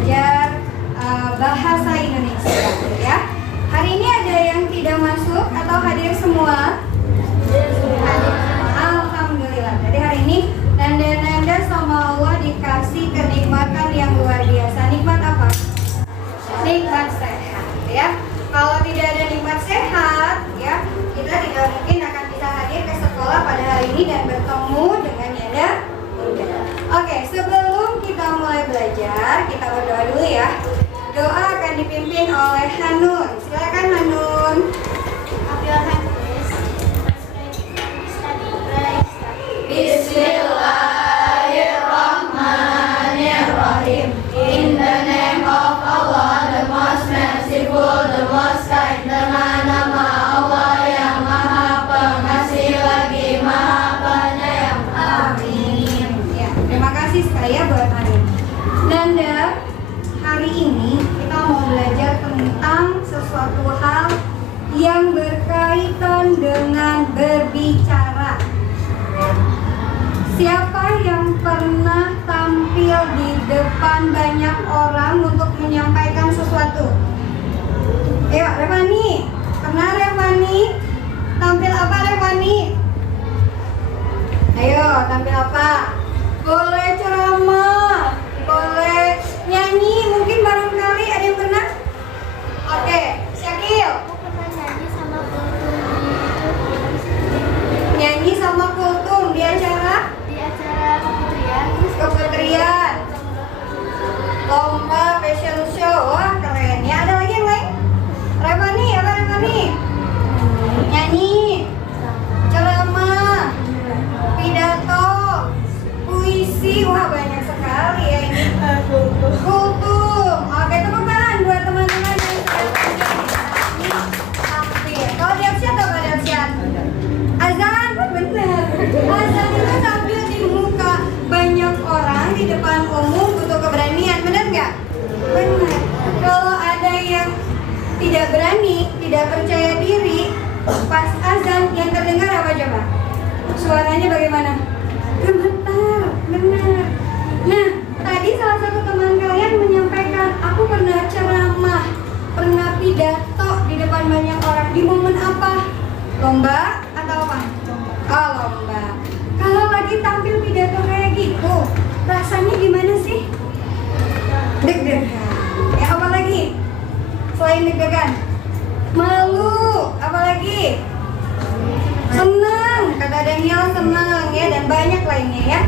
belajar bahasa Indonesia ya. Hari ini ada yang tidak masuk atau hadir semua? Hadir. Alhamdulillah. Jadi hari ini nanda-nanda sama Allah dikasih kenikmatan yang luar biasa. Nikmat apa? Nikmat sehat ya. Kalau tidak ada nikmat sehat ya, kita tidak mungkin akan bisa hadir ke sekolah pada hari ini dan bertemu dengan Yanda. Oke, sebelum kita mulai belajar, kita berdoa dulu ya. Doa akan dipimpin oleh Hanun. Silakan Hanun. Bismillahirrahmanirrahim. In the name of Allah, the most merciful, the most kind. Dengan nama Allah yang Maha Pengasih lagi Maha Penyayang. Amin. Ya, terima kasih sekali ya buat Hanun. Nanda, hari ini kita mau belajar tentang sesuatu hal yang berkaitan dengan berbicara. Siapa yang pernah tampil di depan banyak orang untuk menyampaikan sesuatu? Ayo, Revani. Pernah Revani? Tampil apa Revani? Ayo, tampil apa? Boleh ceramah, boleh nyanyi, mungkin barangkali ada yang pernah? Oke, Syakil. Nyanyi sama kultum di acara? Kementerian, lomba fashion show, wah keren ya. Ada lagi yang lain? Revani, apa Revani? Nyanyi, ceramah, pidato, puisi, wah banyak sekali ya ini. Kultum, oke tepuk tangan buat teman-teman yang sudah tampil. Kalau dahsyat atau nggak dahsyat? Azan, benar. Azan itu tampil di muka banyak orang di depan umum, butuh keberanian, benar nggak? Benar. Kalau ada yang tidak berani, tidak percaya diri, pas azan yang terdengar apa coba? Suaranya bagaimana? Gemetar, benar. Nah, tadi salah satu teman kalian menyampaikan, aku pernah ceramah, pernah pidato di depan banyak orang. Di momen apa? Lomba atau apa? Oh, lomba. Kalau lagi tampil pidato kayak gitu, rasanya gimana sih? Deg-degan. Ya, apa lagi? Selain deg-degan, malu, apa lagi? Senang, kata Daniel senang ya, dan banyak lainnya ya.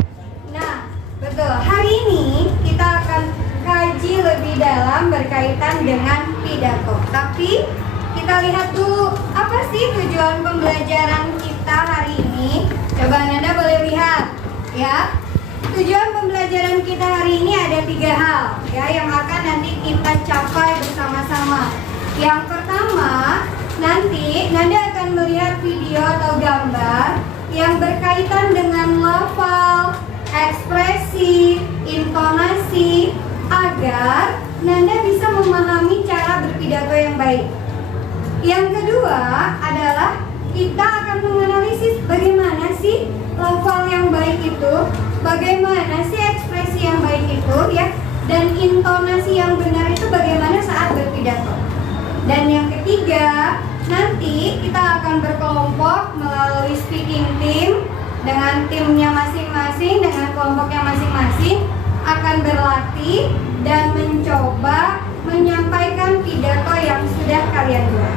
Nah, betul. Hari ini kita akan kaji lebih dalam berkaitan dengan pidato. Tapi kita lihat dulu apa sih tujuan pembelajaran kita hari ini. Coba Nanda boleh lihat ya. Tujuan pembelajaran kita hari ini ada 3 hal ya yang akan nanti kita capai bersama-sama. Yang pertama, nanti Nanda akan melihat video atau gambar yang berkaitan dengan lafal, ekspresi, intonasi agar Nanda bisa memahami cara berpidato yang baik. Yang kedua adalah kita akan menganalisis bagaimana sih lafal yang baik itu, bagaimana sih ekspresi yang baik itu ya, dan intonasi yang benar itu bagaimana saat berpidato. Dan yang ketiga, nanti kita akan berkelompok melalui speaking team dengan timnya masing-masing, dengan kelompoknya masing-masing akan berlatih dan mencoba menyampaikan pidato yang sudah kalian buat.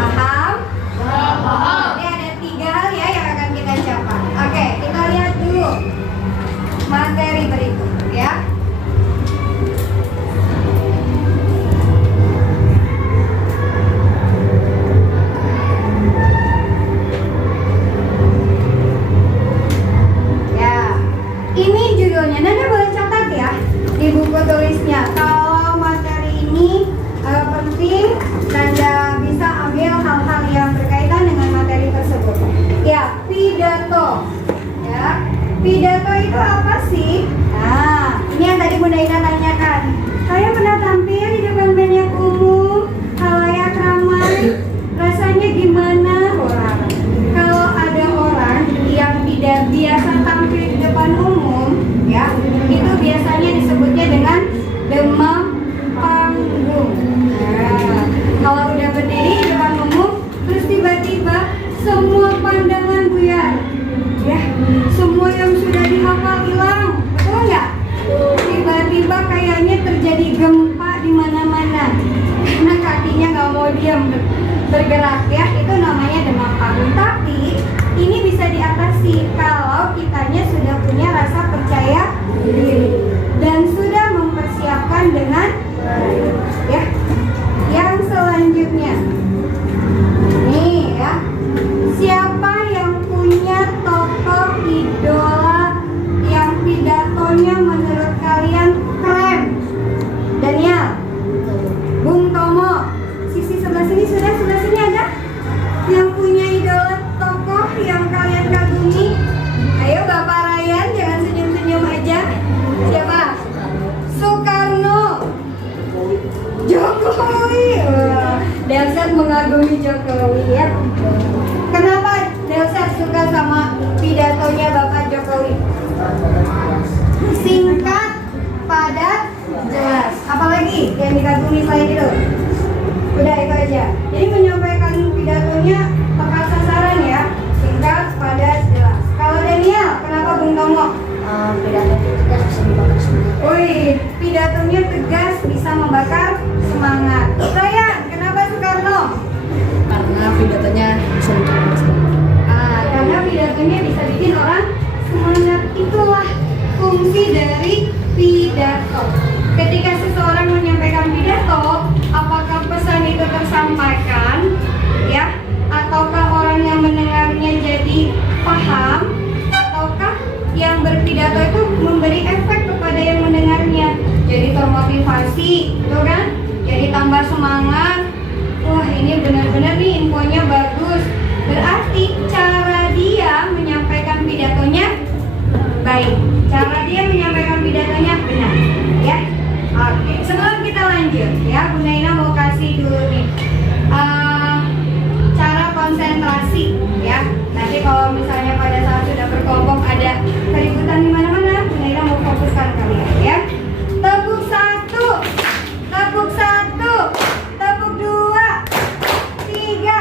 Paham? Paham. Ini ada 3 hal ya yang akan kita capai. Oke, kita lihat dulu materi berikut ya. Ini judulnya, Nanda boleh catat ya di buku tulisnya. Kalau materi ini penting, Nanda bisa ambil hal-hal yang berkaitan dengan materi tersebut. Ya, pidato. Ya, pidato itu apa sih? Nah, ini yang tadi Bunda Ina tanyakan. Saya pernah tampil di depan banyak umum, halayak ramai. Rasanya gimana? Wah, kalau ada orang yang tidak biasa tampil di depan umum, ya, itu biasanya disebutnya dengan demam diam bergerak ya, itu namanya demam panggung. Tapi ini bisa diatasi kalau kitanya sudah punya rasa percaya diri dan sudah mempersiapkan dengan baik ya. Yang selanjutnya nih ya, siapa yang punya tokoh idola yang pidatonya menurut kalian keren? Daniel, Bung Tomo, sisi sebelah sini sudah, sebelah sini ada yang punya idola tokoh yang kalian kagumi? Ayo Bapak Ryan, jangan senyum-senyum aja. Siapa? Soekarno, Jokowi. Delsat mengagumi Jokowi ya. Kenapa Delsat suka sama pidatonya Bapak Jokowi? Singkat, padat, jelas. Apalagi yang dikagumi selain itu? Udah itu aja. Jadi menyampaikan pidatonya tepat sasaran ya. Singkat, padat, jelas. Kalau Daniel, kenapa Bung Tomo? Pidatonya tegas bisa membakar semangat. Wih, pidatonya tegas bisa membakar semangat. Ryan, kenapa Soekarno? Karena pidatonya bisa bikin semangat. Karena pidatonya bisa bikin orang semangat. Itulah fungsi dari pidato. Ketika seseorang menyampaikan pidato, apakah pesan itu tersampaikan ya, ataukah orang yang mendengarnya jadi paham, ataukah yang berpidato itu memberi efek kepada yang mendengarnya, jadi termotivasi, tuh kan? Jadi tambah semangat. Wah, ini benar-benar nih infonya bagus. Berarti cara dia menyampaikan pidatonya baik, cara dia menyampaikan pidatonya benar, ya. Oke, sebelum kita lanjut, ya, Bu Naina mau kasih dulu nih cara konsentrasi, ya. Nanti kalau misalnya pada saat sudah berkelompok ada keributan di mana-mana, Bu Naina mau fokuskan kalian, ya. Tepuk satu, tepuk satu, tepuk dua, tiga,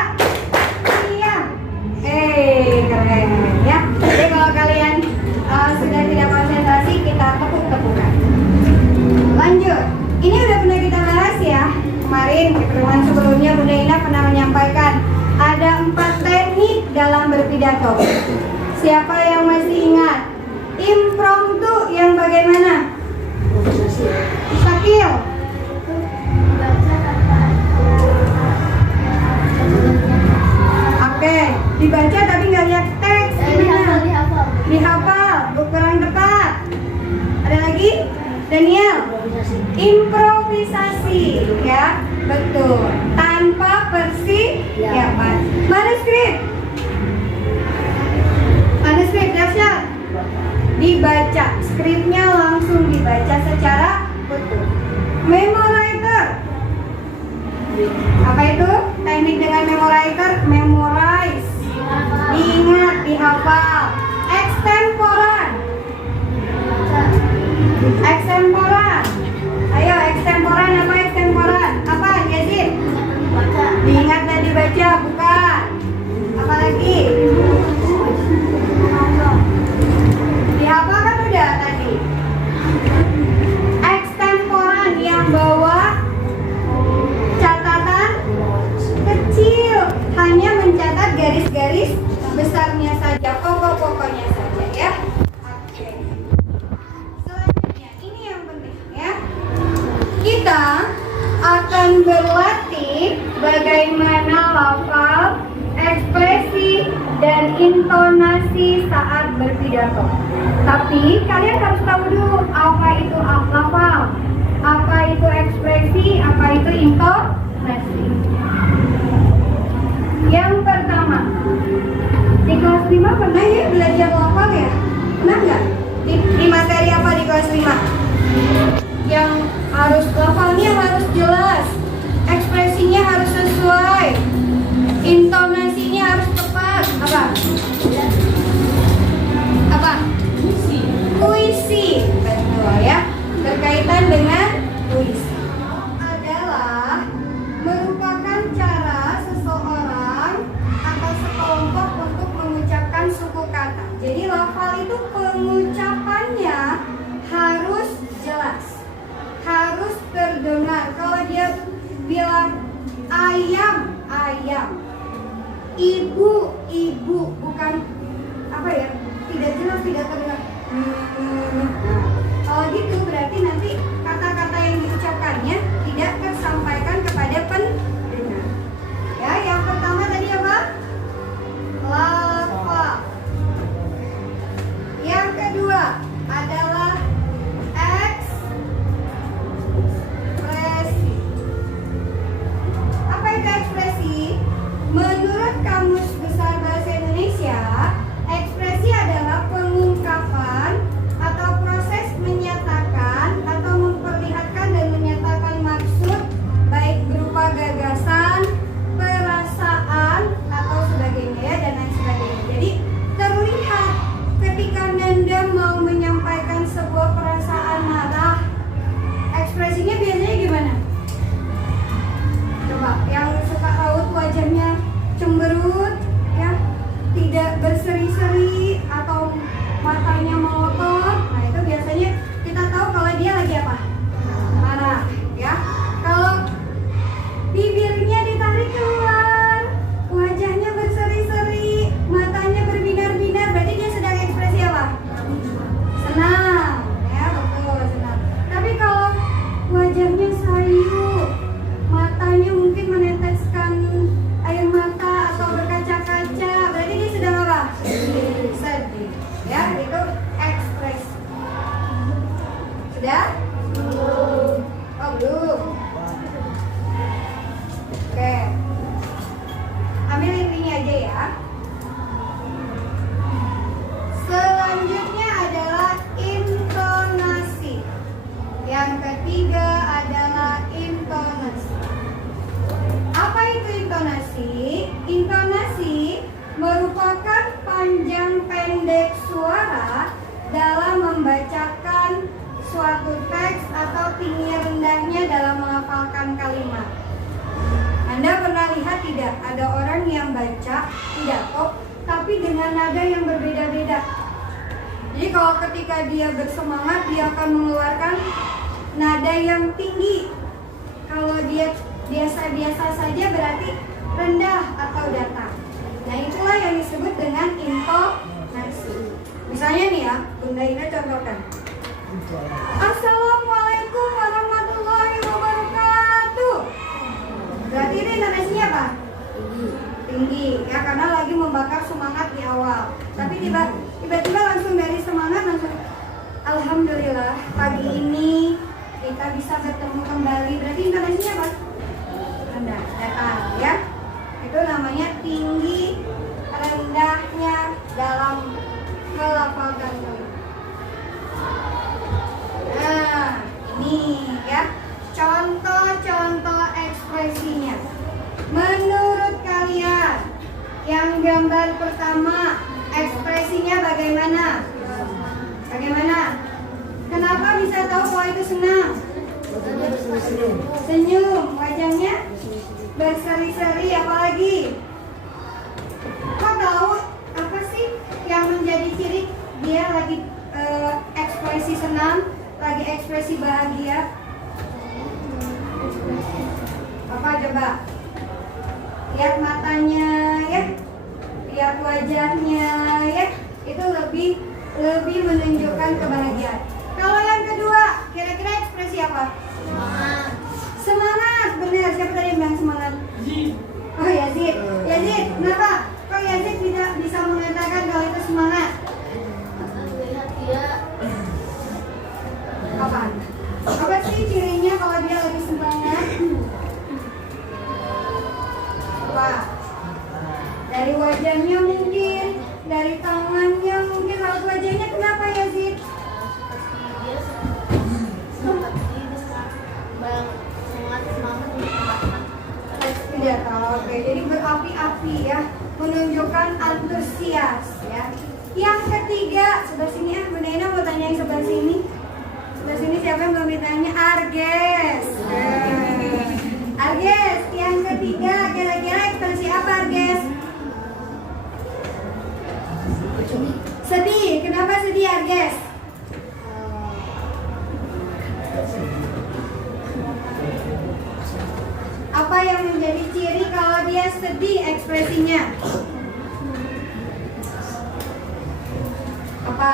diam. Keren ya. Jadi kalau kalian sudah tidak konsentrasi, kita tepuk-tepukan. Lanjut. Ini udah pernah kita bahas ya. Kemarin di pertemuan sebelumnya Bunda Ina pernah menyampaikan ada 4 teknik dalam berpidato. Siapa yang masih ingat? Impromptu yang bagaimana? Sakil. Oke, dibaca tapi nggak lihat teks. Gimana? Dihafal, kurang tepat. Ada lagi? Daniel? Improvisasi, ya, betul. Tanpa persiapan. Manuskrip. Manuskrip dahsyat. Dibaca, skripnya langsung dibaca secara betul. Memorizer. Apa itu? Teknik dengan memorizer, memorize. Diingat, dihafal. Extemporan. Extemporan. Ayo, extemporan apa extemporan? Apa, Yazid? Diingat dan dibaca, bukan. Apalagi? Dihafal kan udah tadi. Extemporan yang bawa catatan kecil, hanya mencatat garis-garis besarnya saja, pokok-pokoknya saja ya. Oke. Selanjutnya ini yang penting ya. Kita akan berlatih bagaimana lafal, ekspresi, dan intonasi saat berpidato. Tapi kalian harus tahu dulu apa itu lafal, apa itu ekspresi, apa itu intonasi. Yang pertama, di kelas 5 pernah ya belajar lafal ya? Pernah nggak? Di materi apa di kelas 5? Yang harus lafalnya harus jelas, ekspresinya harus sesuai, intonasinya harus tepat. Apa? Apa? Puisi. Betul ya. Berkaitan dengan puisi. Adalah merupakan cara seseorang atau sekelompok untuk mengucapkan suku kata. Jadi lafal itu pengucapannya harus jelas, harus terdengar. Kalau dia bilang ayam. Ibu, bukan apa ya? Tidak jelas, tidak terdengar. Nah, kalau gitu berarti nanti kata-kata yang diucapkannya tidak tersampaikan kepada pendengar. Ya, yang pertama tadi apa? Lava. Yang kedua adalah ekspresi. Apa itu ekspresi? Menurut Kamus Besar Bahasa Indonesia, ekspresi adalah pengungkapan atau proses menyatakan atau memperlihatkan dan menyatakan maksud baik berupa gagasan, perasaan atau sebagainya ya, dan lain sebagainya. Jadi terlihat ketika Nanda mau menyampaikan sebuah perasaan marah, ekspresinya biasanya gimana? Coba yang suka raut wajahnya cemberut ya, tidak berseri-seri atau matanya melotot. Nah, itu biasanya kita tahu kalau dia lagi apa? Marah ya. Kalau bibirnya ditarik keluar, wajahnya berseri-seri, matanya berbinar-binar, berarti dia sedang ekspresi apa? Senang ya, betul, senang. Tapi kalau wajahnya sayu, matanya mungkin meneteskan air mata atau berkaca-kaca, berarti dia sedang apa? Sedih. Ya, itu ekspresi. Sudah? Oh, belum. Oke. Ambil intinya aja ya. Selanjutnya adalah intonasi. Yang ketiga adalah intonasi. Apa itu intonasi? Intonasi merupakan panjang pendek suara dalam membacakan suatu teks atau tinggi rendahnya dalam melafalkan kalimat. Anda pernah lihat tidak ada orang yang baca pidato tapi dengan nada yang berbeda-beda. Jadi kalau ketika dia bersemangat, dia akan mengeluarkan nada yang tinggi. Kalau dia biasa-biasa saja berarti rendah atau datar. Nah, itulah yang disebut dengan intonasi. Misalnya nih ya, Bunda Ina contohkan. Assalamualaikum warahmatullahi wabarakatuh. Berarti ini intonasinya apa? Tinggi ya, karena lagi membakar semangat di awal. Tapi tiba-tiba langsung dari semangat langsung alhamdulillah pagi ini kita bisa bertemu kembali. Berarti intonasinya apa? Rendah, datar ya. Itu namanya tinggi rendahnya dalam melafalkan kalimat. Nah, ini ya contoh-contoh ekspresinya. Menurut kalian yang gambar pertama ekspresinya bagaimana? Bagaimana? Kenapa bisa tahu kalau itu senang? Senyum, wajahnya berseri-seri, apalagi? Kok tahu apa sih yang menjadi ciri dia lagi ekspresi senang, lagi ekspresi bahagia? Apa coba? Lihat matanya ya, lihat wajahnya ya, itu lebih menunjukkan kebahagiaan. Kalau yang kedua, kira-kira ekspresi apa? Semangat, benar. Siapa tadi yang bilang semangat? Oh, Yazid. Yazid, kenapa? Kok Yazid tidak bisa mengatakan kalau itu semangat? Apa? Apa sih cirinya kalau dia lagi semangat? Apa? Dari wajahnya mungkin, dari tangannya mungkin. Kalau wajahnya kenapa Yazid? Tidak tahu. Oke, jadi berapi-api ya, menunjukkan antusias ya. Yang ketiga, sebelah sini ya, Bunda Ina mau tanya yang sebelah sini. Sebelah sini siapa yang belum ditanya? Arges. Arges, yang ketiga kira-kira ekspresi apa Arges? Sedih. Kenapa sedih Arges? Apa yang menjadi sedih ekspresinya? Apa?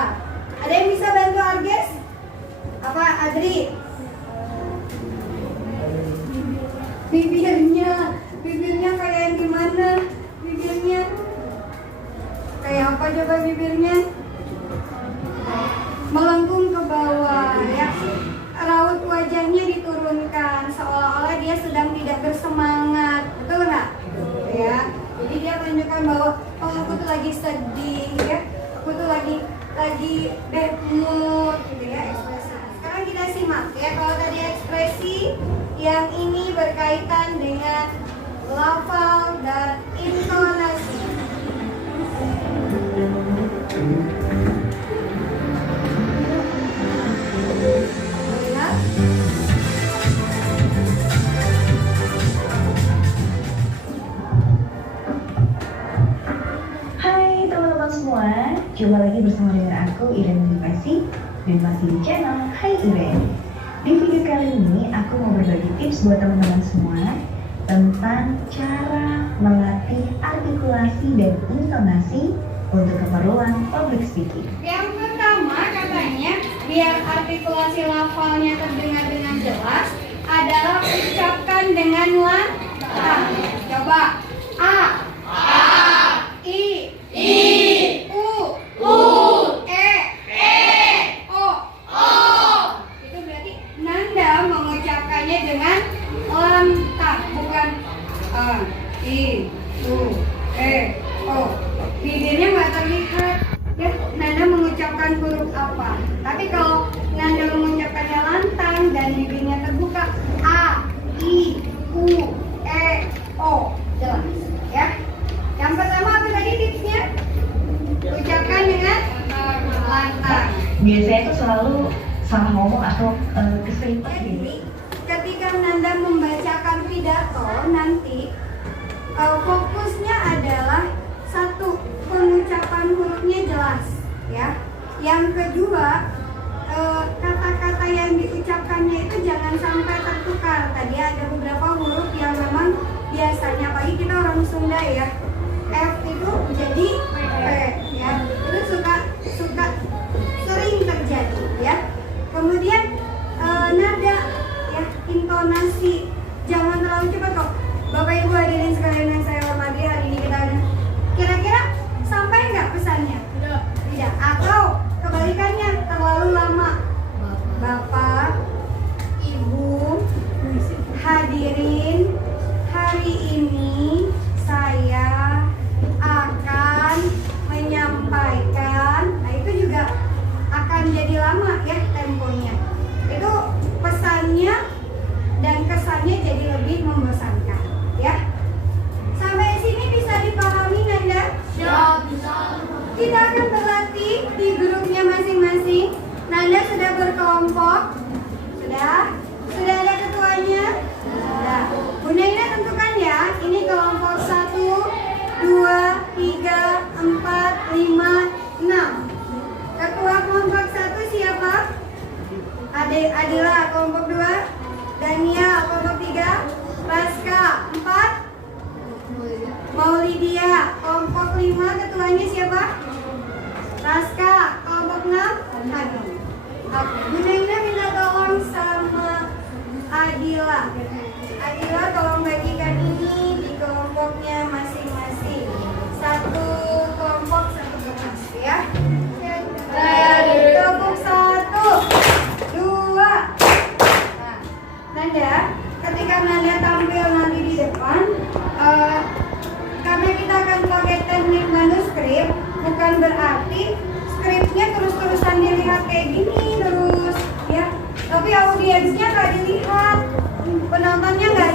Ada yang bisa bantu Arges? Apa Adri? Bibirnya kayak yang gimana? Bibirnya kayak apa coba bibirnya? Melengkung ke bawah ya. Raut wajahnya diturunkan seolah-olah dia sedang tidak bersemangat, betul nggak? Ya. Jadi dia menunjukkan bahwa oh aku tuh lagi sedih ya. Aku tuh lagi bad mood gitu ya ekspresi. Sekarang kita simak ya, kalau tadi ekspresi yang ini berkaitan dengan lafal dan intonasi. Lihat. Hai teman-teman semua, jumpa lagi bersama dengan aku Irene Motivasi dan masih di channel Hai Irene. Di video kali ini aku mau berbagi tips buat teman-teman semua tentang cara melatih artikulasi dan intonasi untuk keperluan public speaking. Yang pertama katanya biar artikulasi lafalnya terdengar dengan jelas adalah ucapkan dengan lantang. Coba A, I, U, E, O. Itu berarti Nanda mengucapkannya dengan lantang, bukan A, I, U, E, O. Bibirnya nggak terlihat ya Nanda mengucapkan huruf apa. Tapi kalau Nanda mengucapkannya lantang dan bibirnya terbuka, A, I, U, E, O, jelas ya. Yang pertama apa tadi tipsnya? Ucapkan dengan lantang. Biasanya itu selalu salah ngomong atau keselipan gitu. Jadi ketika Nanda membacakan pidato nanti fokusnya adalah satu, pengucapan hurufnya jelas ya. Yang kedua, kata-kata yang diucapkannya itu jangan sampai tertukar. Tadi ada beberapa huruf yang memang biasanya, apalagi kita orang Sunda ya, F itu jadi P ya. Itu suka sering terjadi ya. Kemudian nada ya, intonasi jangan terlalu cepat kok. Bapak Ibu hadirin sekalian yang saya hormati, hari ini kita kira-kira sampai nggak pesannya? Tidak. Atau kebalikannya terlalu lama. Bapak, Ibu, hadirin, hari ini saya akan menyampaikan. Nah itu juga akan jadi lama ya temponya. Itu pesannya dan kesannya jadi lebih membosankan ya. Sampai sini bisa dipahami Nanda? Ya, bisa. Kita akan berlatih di grupnya masing-masing. Nanda sudah berkelompok? Sudah? Sudah ada ketuanya? Sudah. Bunda Ina tentukan ya. Ini kelompok 1, 2, 3, 4, 5, 6. Ketua kelompok 1 siapa? Adila kelompok 2, Daniel kelompok 3, Raska 4, Maulidia kelompok 5, ketuanya siapa? Raska kelompok 6, Adi. Bunda Ina minta tolong sama Adila. Adila tolong bagikan ini di kelompoknya masing-masing. Satu kelompok, satu kelas ya. Kelompok 1, 2. Nah, Nanda, ketika Nanda tampil nanti di depan, karena kita akan pakai teknik manuskrip, bukan berarti skripnya terus-terusan dilihat kayak gini terus ya. Tapi audiensnya nggak dilihat, penontonnya nggak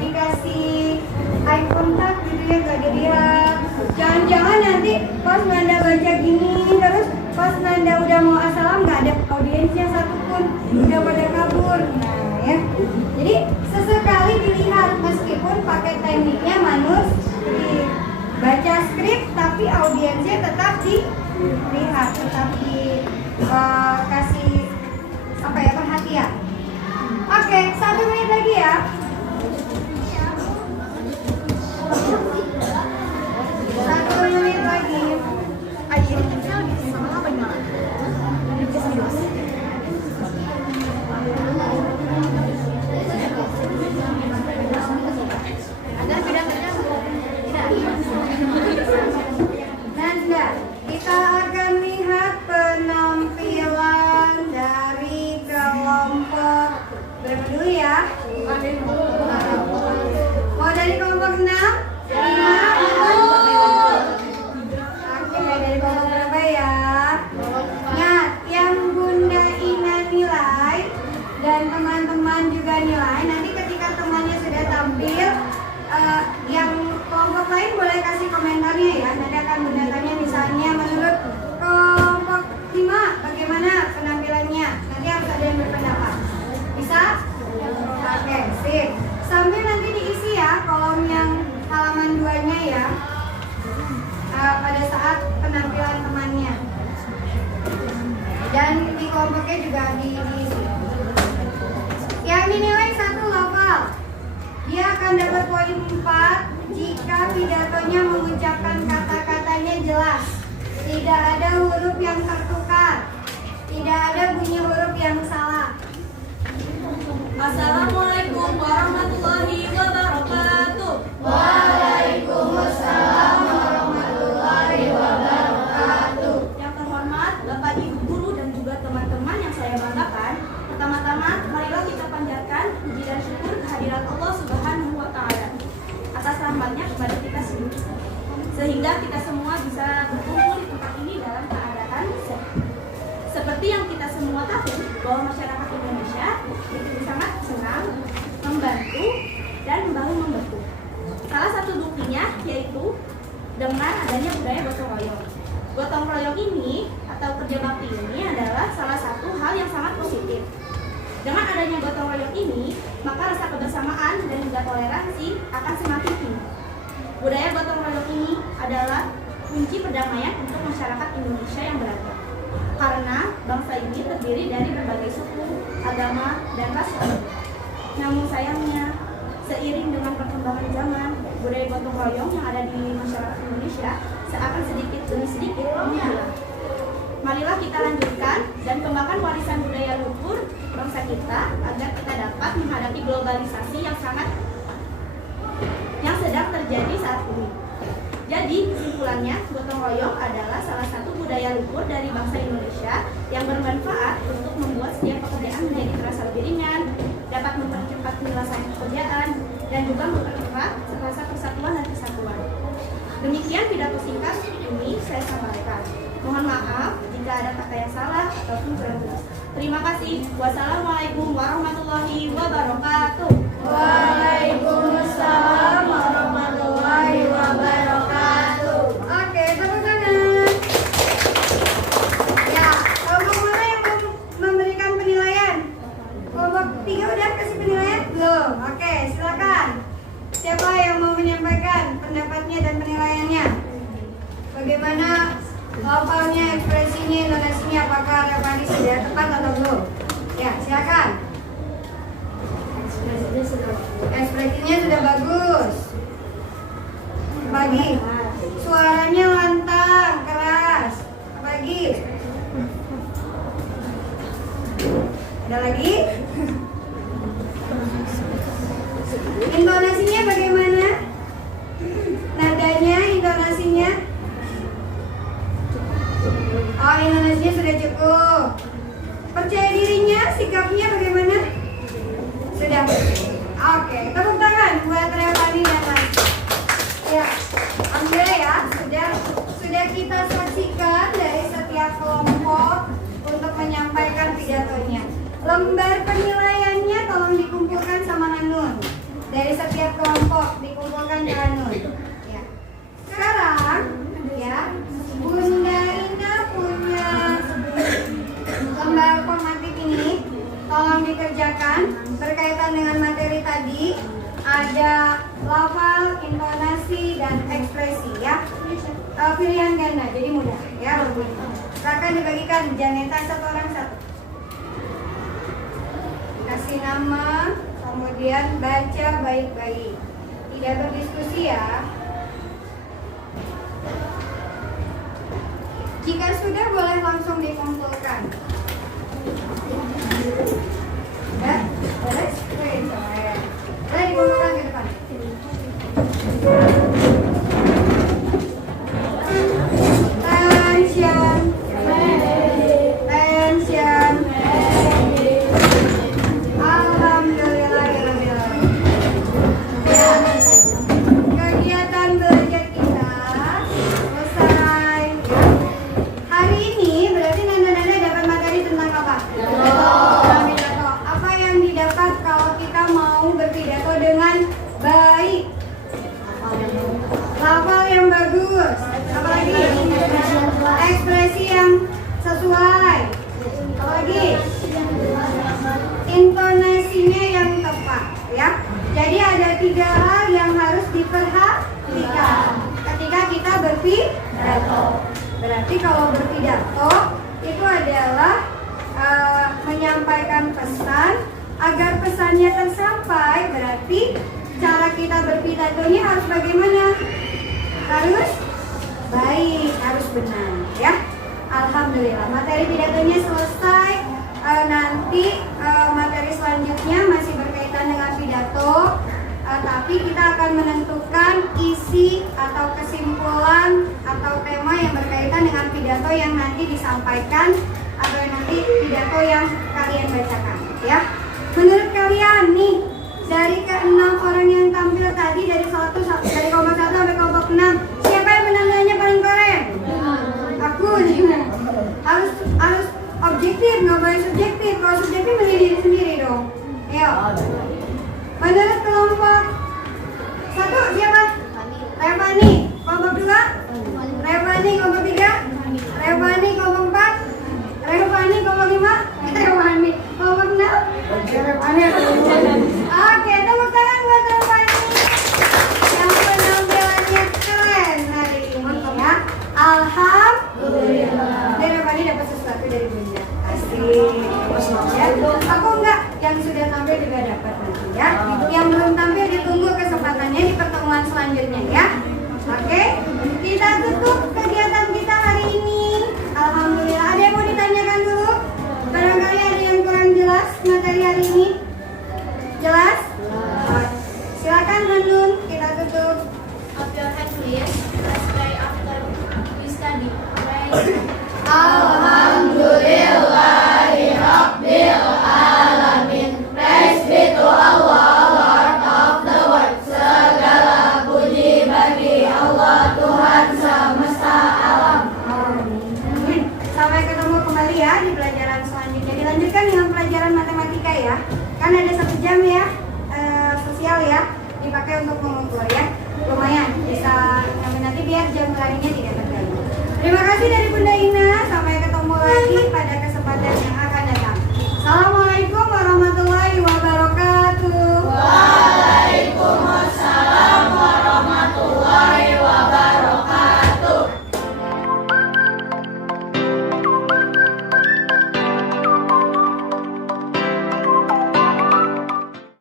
dikasih eye contact gitu ya, nggak dilihat. Jangan-jangan nanti pas Nanda baca gini terus pas Nanda udah mau assalam nggak ada audiensnya satupun, udah pada kabur. Nah ya, jadi sesekali dilihat meskipun pakai tekniknya manuskrip, baca skrip tapi audiensnya tetap dilihat, tetap dikasih perhatian. Oke, 1 menit lagi ya. Nanda, kita akan lihat penampilan dari kelompok berapa dulu ya? Mau dari kelompok 6? 5? Oke, dari kelompok berapa ya? Nah, yang Bunda Ina nilai dan teman-teman juga nilai. Nanti ketika temannya sudah tampil, yang kelompok lain boleh kasih komentarnya ya. Nanti akan Bunda tanya misalnya menurut kelompok 5 bagaimana penampilannya. Nanti harus ada yang berpendapat. Bisa? Oke, sip. Sambil nanti diisi ya kolom yang halaman 2-nya ya. Pada saat penampilan temannya. Dan di kelompoknya juga diisi. Yang dinilai 1 lafal. Dia akan dapat poin 4 jika pidatonya mengucapkan kata-katanya jelas. Tidak ada huruf yang tertukar. Tidak ada bunyi huruf yang salah. Assalamualaikum warahmatullahi wabarakatuh. Waalaikumsalam warahmatullahi wabarakatuh. Yang terhormat Bapak Ibu guru dan juga teman-teman yang saya banggakan, pertama-tama marilah kita panjatkan puji dan syukur kehadiran Allah Subhanahu wa taala atas rahmatnya kepada kita semua. Sehingga kita semua bisa berkumpul di tempat ini dalam keadaan sehat. Seperti yang kita semua tahu bahwa masyarakat Indonesia itu sangat senang, membantu, dan bahu membantu. Salah satu buktinya yaitu dengan adanya budaya gotong royong. Gotong royong ini atau kerja bakti ini adalah salah satu hal yang sangat positif. Dengan adanya gotong royong ini, maka rasa kebersamaan dan juga toleransi akan semakin tinggi. Budaya gotong royong ini adalah kunci perdamaian untuk masyarakat Indonesia yang beragam. Karena bangsa ini terdiri dari berbagai suku, agama, dan ras. Namun sayangnya, seiring dengan perkembangan zaman, budaya gotong royong yang ada di masyarakat Indonesia seakan sedikit demi sedikit menghilang. Marilah kita lanjutkan dan kembangkan warisan budaya luhur bangsa kita agar kita dapat menghadapi globalisasi yang sedang terjadi saat ini. Jadi, kesimpulannya, gotong royong adalah salah satu budaya luhur dari bangsa Indonesia yang bermanfaat untuk membuat setiap pekerjaan menjadi terasa lebih ringan, dapat mempercepat penyelesaian pekerjaan, dan juga mempererat rasa persatuan dan kesatuan. Demikian pidato singkat ini saya sampaikan. Mohon maaf jika ada kata yang salah ataupun kurang jelas. Terima kasih. Wassalamualaikum warahmatullahi wabarakatuh. Waalaikumsalam warahmatullahi wabarakatuh. Oke, tepuk tangan. Ya, kelompok mana yang memberikan penilaian? Kelompok 3 udah kasih penilaian? Belum. Oke, silakan. Siapa yang mau menyampaikan pendapatnya dan penilaiannya? Bagaimana lafalnya, ekspresinya, intonasinya, apakah Revani sudah tepat atau belum? Ya, silakan. Ekspresinya sudah bagus. Bagi suaranya lantang, keras. Bagi. Ada lagi? Intonasinya bagaimana? Nadanya, intonasinya? Oh, intonasinya sudah cukup. Percaya dirinya, sikapnya bagaimana? Sudah. Oke, tepuk tangan buat Revani dan Mas. Ya, alhamdulillah ya, sudah kita saksikan dari setiap kelompok untuk menyampaikan pidatonya. Lembar penilaiannya tolong dikumpulkan sama Hanun. Dari setiap kelompok dikumpulkan ke Hanun. Ya. Sekarang, ya, Bunda Ina punya lembar formatif ini. Tolong dikerjakan berkaitan dengan materi tadi. Ada lafal, intonasi, dan ekspresi ya. Pilihan ganda, jadi mudah ya. Silakan dibagikan, Janeta satu orang satu. Kasih nama, kemudian baca baik-baik. Tidak berdiskusi ya. Jika sudah, boleh langsung dikumpulkan. Ya, beres? Boleh dikumpulkan ke depan. Tension. Tension. Alhamdulillah. Ya, kegiatan belajar kita selesai. Ya. Hari ini berarti Nanda-nanda dapat materi tentang apa? Pidato. Apa yang didapat kalau kita mau berpidato dengan baik? Lafal yang bagus. Apalagi? Ekspresi yang sesuai. Apalagi? Intonasinya yang tepat, ya. Jadi ada 3 hal yang harus diperhatikan ketika kita berpidato. Berarti kalau berpidato itu adalah menyampaikan pesan. Agar pesannya tersampai, berarti cara kita berpidatonya harus bagaimana? Harus baik, harus benar, ya. Alhamdulillah, materi pidatonya selesai. Nanti materi selanjutnya masih berkaitan dengan pidato, tapi kita akan menentukan isi atau kesimpulan atau tema yang berkaitan dengan pidato yang nanti disampaikan atau nanti pidato yang kalian bacakan, ya. Menurut kalian nih, dari ke-6 orang yang tampil tadi, dari kelompok 1 sampai kelompok 6, siapa yang penampilannya paling keren? Aku. Harus objektif, nggak boleh subjektif. Kalau subjektif menjadi diri sendiri dong. Ayo. Menurut kelompok 1 siapa? Revani. Kelompok 2? Revani. Kelompok 3? Revani. Kelompok 4? Revani. Kelompok 5? Revani. Kelompok 6? Revani. Oke, tepuk tangan buat Revani yang penampilannya keren hari ini, ya. Alhamdulillah. Dan Revani dapat sesuatu dari Bunda. Asik. Ya. Aku enggak, yang sudah tampil juga dapat nanti, ya. Yang belum tampil ditunggu kesempatannya di pertemuan selanjutnya, ya. Oke, kita tutup kegiatan kita hari ini. Alhamdulillah. Ada yang mau ditanyakan dulu? Barangkali ada yang kurang jelas materi hari ini? Jelas? Silakan Hanun, kita tutup. Up your hand please. Let's pray after we study. Pray. Alhamdulillahirabbil alamin. Praise be to Allah, Lord of the world. Segala puji bagi Allah, Tuhan semesta alam. Amin. Sampai ketemu kembali ya di pelajaran selanjutnya. Dilanjutkan dengan pelajaran matematika ya. Kan ada 1 jam ya, sosial ya, dipakai untuk mengukur ya. Lumayan bisa nanti biar jam larinya tidak terganggu. Terima kasih dari Bunda Ina. Sampai ketemu lagi pada kesempatan yang akan datang. Assalamualaikum warahmatullahi wabarakatuh.